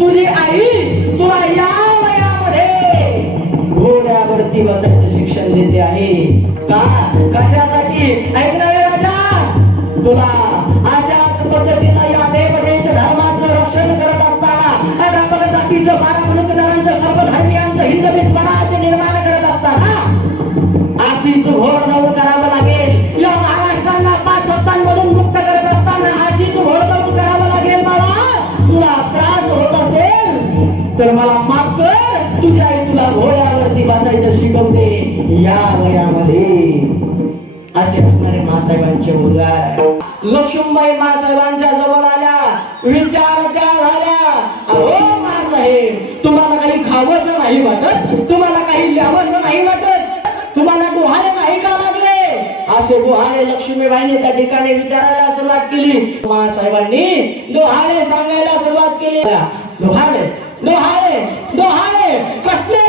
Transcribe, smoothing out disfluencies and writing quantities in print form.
तुझी आई तुला या वयामध्ये घोड्यावरती बसायचं शिक्षण देते आहे का? कशासाठी? ऐकणारे राजा, तुला अशाच पद्धतीनं या देवदेश धर्माचं रक्षण करत असताना अग्रपद जातीचं 12 मुलुकदारांचं सर्वधर्मियांचं हिंदवी स्वराज्य निर्माण करत असताना अशीच घोडदौड करावं लागेल. या महाराष्ट्राला 5 सत्तांमधून मुक्त करत असताना अशीच घोडदौड करावं लागेल. मला तुला त्रास होत असेल तर मला माफ कर. तुझी आई तुला घोड्यावरती बसायचं शिकवते या वयामध्ये. असे असणारे मासाहेबांचे उद्गार. लक्ष्मीबाई मासाहेबांच्या जवळ आल्या, विचार त्या झाल्या, अहो मासाहेब, तुम्हाला काही खावंसं नाही वाटत? तुम्हाला काही ल्यावंसं नाही वाटत? तुम्हाला डोहाळे नाही का लागले? असे डोहाळे लक्ष्मीबाईने त्या ठिकाणी विचारायला सुरुवात केली. मासाहेबांनी डोहाळे सांगायला सुरुवात केली. डोहाळे डोहाळे डोहाळे कसले